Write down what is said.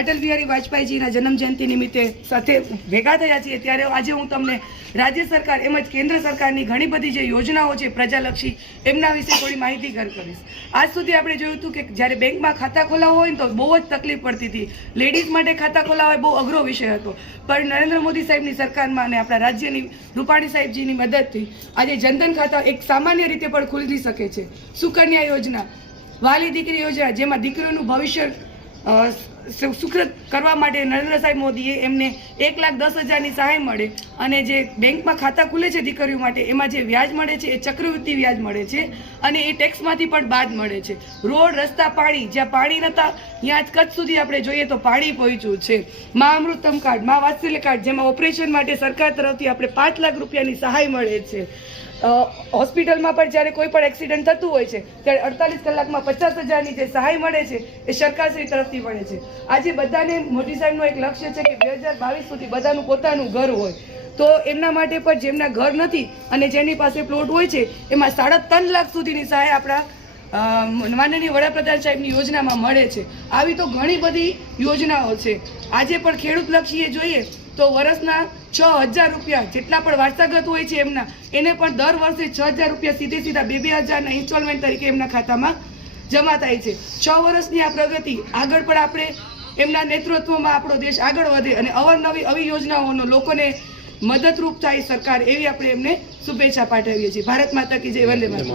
અટલ બિહારી વાજપેયીજીના જન્મ જયંતિ નિમિત્તે સાથે ભેગા થયા છીએ ત્યારે આજે હું તમને રાજ્ય સરકાર એમજ કેન્દ્ર સરકારની ઘણી બધી જે યોજનાઓ છે પ્રજાલક્ષી એમના વિશે થોડી માહિતી કરીશ। આજ સુધી આપણે જોયું હતું કે જ્યારે બેંકમાં ખાતા ખોલાવવા હોય ને તો બહુ જ તકલીફ પડતી હતી। લેડીઝ માટે ખાતા ખોલાવવા બહુ અઘરો વિષય હતો, પણ નરેન્દ્ર મોદી સાહેબની સરકારમાં અને આપણા રાજ્યની રૂપાણી સાહેબજીની મદદથી આજે જનધન ખાતા એક સામાન્ય રીતે પણ ખુલી શકે છે। સુકન્યા યોજના, વાલી દીકરી યોજના, જેમાં દીકરીઓનું ભવિષ્ય સુખદ કરવા માટે નરેન્દ્ર સાહેબ મોદીએ એમને 1,10,000ની સહાય મળે અને જે બેંકમાં ખાતા ખુલે છે દીકરીઓ માટે એમાં જે વ્યાજ મળે છે એ ચક્રવૃત્તિ વ્યાજ મળે છે અને એ ટેક્સમાંથી પણ બાદ મળે છે। રોડ, રસ્તા, પાણી, જ્યાં પાણી નહોતા ત્યાં જ કચ્છ સુધી આપણે જોઈએ તો પાણી પહોંચ્યું છે। મા અમૃતમ કાર્ડ, મા વાત્સલ્ય કાર્ડ, જેમાં ઓપરેશન માટે સરકાર તરફથી આપણે 5 લાખ રૂપિયાની સહાય મળે છે। હોસ્પિટલમાં પણ જ્યારે કોઈ પણ એક્સિડન્ટ થતું હોય છે ત્યારે 48 કલાકમાં 50,000ની જે સહાય મળે છે એ સરકારશ્રી તરફથી મળે છે। આજે બધાને મોદી સાહેબનું એક લક્ષ્ય છે કે 2022 સુધી બધાનું પોતાનું ઘર હોય, તો એમના માટે પણ જેમના ઘર નથી અને જેની પાસે પ્લોટ હોય છે એમાં 3.5 લાખ સુધીની સહાય આપણા માનનીય વડાપ્રધાન સાહેબની યોજનામાં મળે છે। આવી તો ઘણી બધી યોજનાઓ છે। આજે પણ ખેડૂત લક્ષીએ જોઈએ તો વર્ષના 6,000 રૂપિયા જેટલા પણ વારસાગત હોય છે એમના એને પણ દર વર્ષે 6,000 રૂપિયા સીધા 2,000ના ઇન્સ્ટોલમેન્ટ તરીકે એમના ખાતામાં જમા થાય છે। 6 વર્ષની આ પ્રગતિ આગળ પણ આપણે એમના નેતૃત્વમાં આપણો દેશ આગળ વધે અને અવનવી આવી યોજનાઓનો લોકોને મદદરૂપ થાય સરકાર, એવી આપણે એમને શુભેચ્છા પાઠવીએ છીએ। ભારત માતા કી જય, વંદે માતરમ।